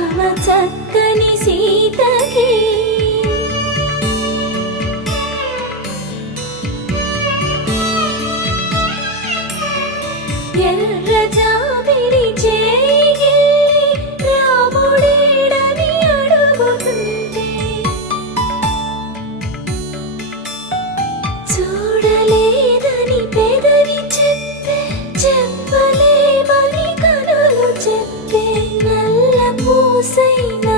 రామ చక్కని సీతకి ఎర్ర జాబిలి చేయి రాముడేడని అడుగుతుంటే చూడలేదని పెదవి చెప్పలేమని కనులు చెప్పే నల్ల పూసైన